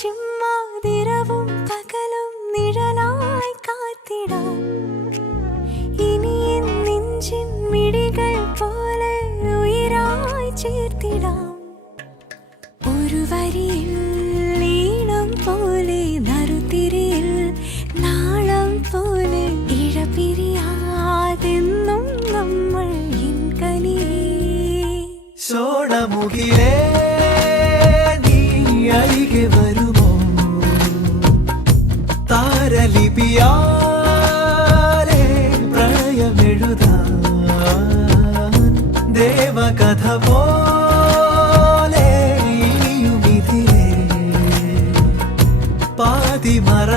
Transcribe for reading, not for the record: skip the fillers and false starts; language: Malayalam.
ചിമ്മാതിരവും പകലും നിഴലായി കാത്തിടാം. ഇനി എൻ നെഞ്ചിൻ മിഴികൾ പോലെ ഉയിരായി ചേർത്തിടാം. ഒരു വരിയിൽ ഈണം പോലെ നറുതിരിയിൽ നാളം പോലെ ഇഴപിരിയാതെന്നും നമ്മൾ ഇൻകനിയേ. സോണമുകിലേ നീ അരികെ വരുമോ? താരലിപിയാലേ പ്രണയമെഴുതാൻ ദേവകഥ പോലെ ഇനിയുമിതിലേ പാതിമറ